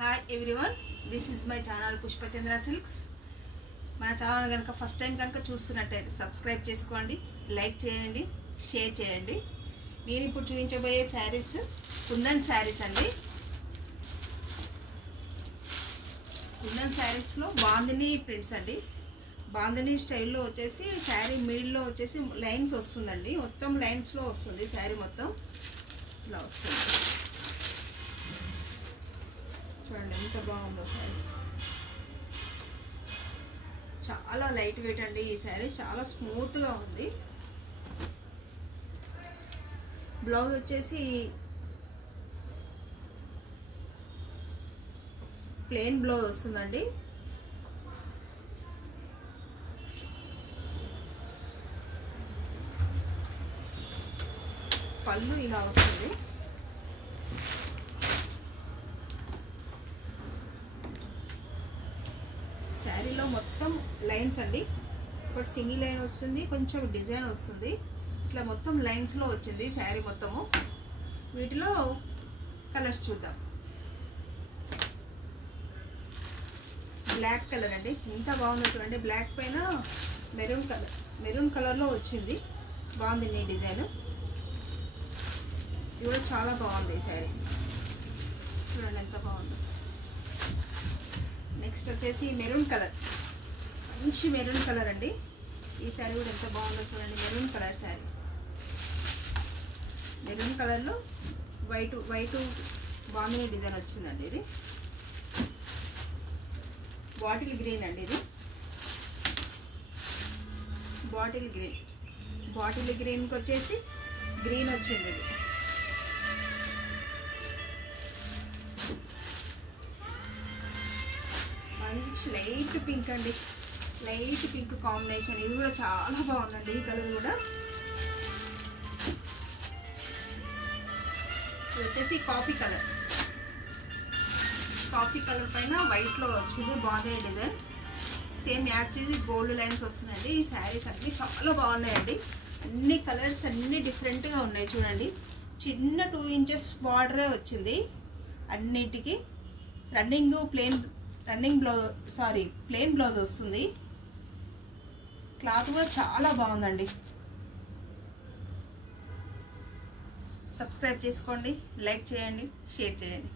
Hi everyone, this is my channel Pushpachandra silks. మన channel కనుక first time కనుక చూస్తున్నట్టయితే సబ్స్క్రైబ్ చేసుకోండి, లైక్ చేయండి, షేర్ చేయండి. నేను ఇప్పుడు చూపించబోయే శారీస్ కుందన్ శారీస్ అండి. కుందన్ శారీస్లో బాందిని ప్రింట్స్ అండి. బాందిని స్టైల్లో వచ్చేసి శారీ మిడిల్లో వచ్చేసి లైన్స్ వస్తుందండి. మొత్తం లైన్స్లో వస్తుంది శారీ, మొత్తం ఇలా వస్తుంది. చూడండి ఎంత బాగుందో శారీ. చాలా లైట్ వెయిట్ అండి ఈ శారీ, చాలా స్మూత్గా ఉంది. బ్లౌజ్ వచ్చేసి ప్లెయిన్ బ్లౌజ్ వస్తుందండి. పళ్ళు ఇలా వస్తుంది. శారీలో మొత్తం లైన్స్ అండి. ఒకటి సింగిల్ లైన్ వస్తుంది, కొంచెం డిజైన్ వస్తుంది. ఇట్లా మొత్తం లైన్స్లో వచ్చింది శారీ మొత్తము. వీటిలో కలర్స్ చూద్దాం. బ్లాక్ కలర్ అండి, ఎంత బాగుందో చూడండి. బ్లాక్ పైన మెరూన్ కలర్లో వచ్చింది. బాగుంది నీ డిజైన్. ఇది కూడా చాలా బాగుంది ఈ శారీ. చూడండి ఎంత బాగుందో. నెక్స్ట్ వచ్చేసి మెరూన్ కలర్, మంచి మెరూన్ కలర్ అండి. ఈ శారీ కూడా ఎంత బాగుందో చూడండి. మెరూన్ కలర్ శారీ, మెరూన్ కలర్లో వైట్ బాగుంది డిజైన్ వచ్చిందండి. ఇది బాటిల్ గ్రీన్ అండి. ఇది బాటిల్ గ్రీన్కి వచ్చేసి గ్రీన్ వచ్చింది. ఇది మంచి లైట్ పింక్ అండి, లైట్ పింక్ కాంబినేషన్. ఇది కూడా చాలా బాగుందండి ఈ కలర్ కూడా. ఇది వచ్చేసి కాఫీ కలర్ పైన వైట్లో వచ్చింది. బాగుంది డిజైన్. సేమ్ యాస్టీజ్ గోల్డ్ లైన్స్ వస్తున్నాయండి. ఈ శారీస్ అన్నీ చాలా బాగున్నాయండి. అన్ని కలర్స్ అన్నీ డిఫరెంట్గా ఉన్నాయి చూడండి. చిన్న 2 ఇంచెస్ బార్డరే వచ్చింది అన్నిటికీ. ప్లెయిన్ బ్లౌజ్ వస్తుంది. క్లాత్ కూడా చాలా బాగుందండి. సబ్స్క్రైబ్ చేసుకోండి, లైక్ చేయండి, షేర్ చేయండి.